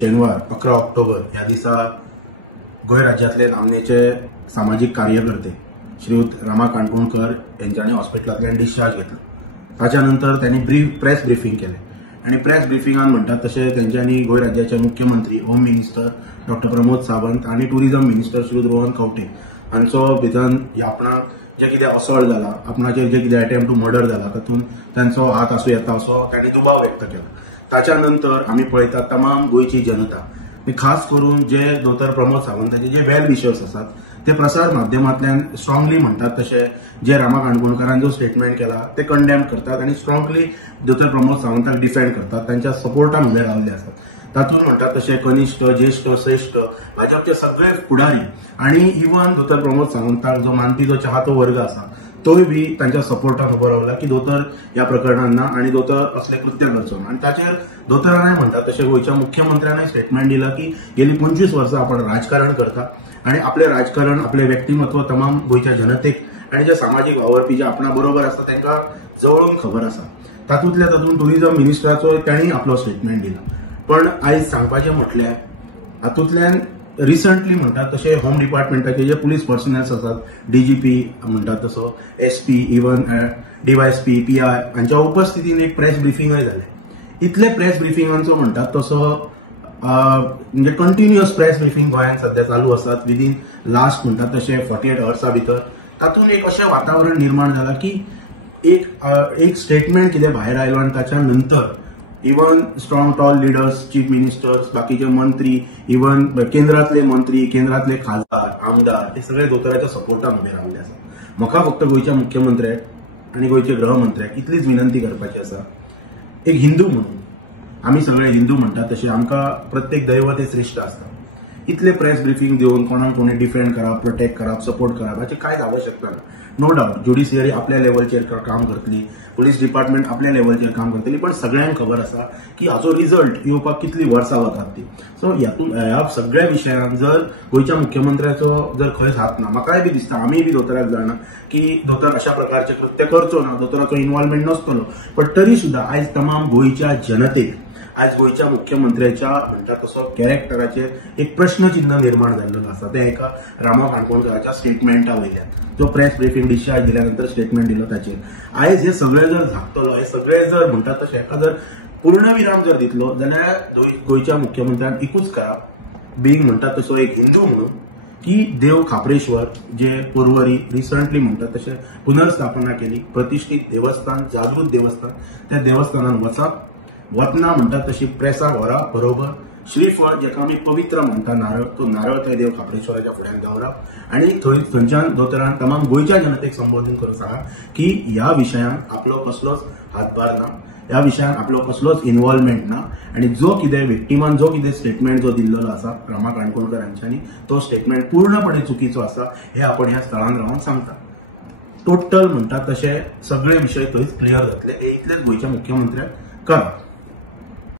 शेनवार 11 ऑक्टोबर ह्या दिसा गोंय राज्यातले नामनेचे सामाजिक कार्यकर्ते श्रीयुत रामा काणकोणकर यांच्यानी हॉस्पिटलांतल्यान डिस्चार्ज घेतला. ताच्या नंतर त्यांनी प्रेस ब्रिफींग केले आणि प्रेस ब्रिफिंगान म्हणतात तशें त्यांच्यानी गोंय राज्याचे मुख्यमंत्री home minister doctor Pramod Sawant आणि टुरिझम मिनिस्टर श्रीयुत रोहन खंवटे हांचो भितर आपणाक जे कितें असॉल्ट जाला, आपणाचेर जे कितें अटेम्प्ट टू मर्डर जाला तातूंत तांचो हात आसूं येता असो तांणी दुबाव व्यक्त केला. ताच्या नंतर आमी पळयतात तमाम गोंयची जनता खास करून जे दोतोर प्रमोद सावंतांचे जे वेल विशर्स आसात ते प्रसार माध्यमांतल्यान स्ट्रॉंगली म्हणतात तशें जे रामा काणकोणकरान जो स्टेटमेंट केला ते कंडेम करतात आणि स्ट्रॉंगली दोतोर प्रमोद सावंताक डिफेंड करतात, तांच्या सपोर्टान उबे रावले आसात. तातूंत म्हणतात तशें कनिश्ठ, ज्येष्ठ, श्रेष्ठ भाजपचे सगळे फुडारी आणि इवन दोतोर प्रमोद सावंताक जो मानपी जो चाहतो वर्ग आसा तोय बी तांच्या सपोर्टान उबो रावला की दोतोर ह्या प्रकरणान ना आणि दोतोर असले कृत्य करचो ना. आणि ताचेर दोतोरांनाय म्हणतात तशें गोंयच्या मुख्यमंत्र्यानय स्टेटमेंट दिला की गेली 25 वर्सां आपण राजकारण करता आणि आपले राजकारण आपले व्यक्तिमत्व तमाम गोंयच्या जनतेक आणि जे सामाजिक वावरपी जे आपणा बरोबर आसता तांकां जवळून खबर आसा. तातूंतल्या तातूंत टुरिझम मिनिस्टराचो तांणी आपलो स्टेटमेंट दिला. पण आयज सांगपाचें म्हटल्यार हातूंतल्यान रिसंटली म्हणतात तशें होम डिपार्टमेंटाचे जे पुलीस पर्सनल्स आसात, डीजीपी म्हणतात तसो, एसपी, इवन डीवायएसपी, पीआय हांच्या उपस्थितीन एक प्रेस ब्रिफिंगय जालें. इतले प्रेस ब्रिफिंगांचो म्हणतात तसो म्हणजे कंटिन्युअस प्रेस ब्रिफिंग गोंयांत सध्या चालू आसात विदीन लास्ट म्हणतात तशें 48 अवर्सा भितर. तातूंत एक अशें वातावरण निर्माण जाला की एक स्टेटमेंट कितें भायर आयलो आणि ताच्या नंतर even strong tall leaders, chief ministers, बाकीचे मंत्री, इवन केंद्रातले मंत्री, केंद्रातले खासदार, आमदार हे सगळे दोतोराच्या सपोर्टान उबे रावले आसात. म्हाका फक्त गोंयच्या मुख्यमंत्र्याक आणि गोंयचे गृहमंत्र्याक इतलीच विनंती करपाची आसा, एक हिंदू म्हणून आमी सगळे हिंदू म्हणतात तशें आमकां प्रत्येक दैवत हे श्रेष्ठ आसता. इतले प्रेस ब्रिफिंग दिवन कोणाक कोणी डिफेंड करप, प्रोटेक्ट करप, सपोर्ट करप हाची कांयच आवश्यकता ना. नो डाऊट ज्युडिशियरी आपल्या लेवलचेर काम करतली, पुलीस डिपार्टमेंट आपल्या लेवलचेर काम करतली, पण सगळ्यांक खबर आसा की हाचो रिझल्ट येवपाक कितली वर्सां वतात ती. सो ह्या सगळ्या विशयान जर गोंयच्या मुख्यमंत्र्याचो जर खंयच हात ना, म्हाकाय बी दिसता, आमीय बी दोतोराक जाणा की दोतोर अशा प्रकारचे कृत्य करचो ना, दोतोराचो इन्व्हॉल्वमेंट नसतलो, पण तरी सुद्धा आयज तमाम गोंयच्या जनतेक आज गोंयच्या मुख्यमंत्र्याच्या म्हणतात तसो कॅरेक्टराचेर एक प्रश्नचिन्ह निर्माण जाल्लो आसा. ते एका रामा काणकोणकराच्या स्टेटमेंटा वयल्यान जो प्रेस ब्रिफिंग डिस्चार्ज दिल्यानंतर स्टेटमेंट दिलो ताचेर आयज हे सगळे जर झाकतलो, हे सगळे जर म्हणतात तशें एका जर पूर्णविराम जर दितलो जाल्यार गोंयच्या मुख्यमंत्र्यान एकूच करा, बीइंग म्हणतात तसो एक हिंदू म्हणून, की देव खापरेश्वर जे पुर्वरी रिसंटली म्हणतात तशें पुनर्स्थापना केली, प्रतिष्ठीत देवस्थान, जागृत देवस्थान, त्या देवस्थानान वतना म्हणतात तशी प्रेसाक व्हरा बरोबर श्रीफळ जेका आमी पवित्र म्हणटा नारळ, तो नारळ थंय देव खापरेश्वराच्या फुड्यान दवरप आणि थंयच्यान दोतोरान तमाम गोंयच्या जनतेक संबोधन करून सांगा की ह्या विशयान आपलो कसलोच हातभार ना, ह्या विशयान आपलो कसलोच इन्व्हॉल्वमेंट ना आणि जो कितें विक्टिमान जो कितें स्टेटमेंट जो दिल्लो आसा रामा काणकोणकर हांच्यांनी तो स्टेटमेंट पूर्णपणे चुकीचो आसा हे आपण ह्या स्थळान रावन सांगता. टोटल म्हणतात तशें सगळे विशय थंयच क्लियर जातले हे इतलेच गोंयच्या मुख्यमंत्र्याक कळ्ळां.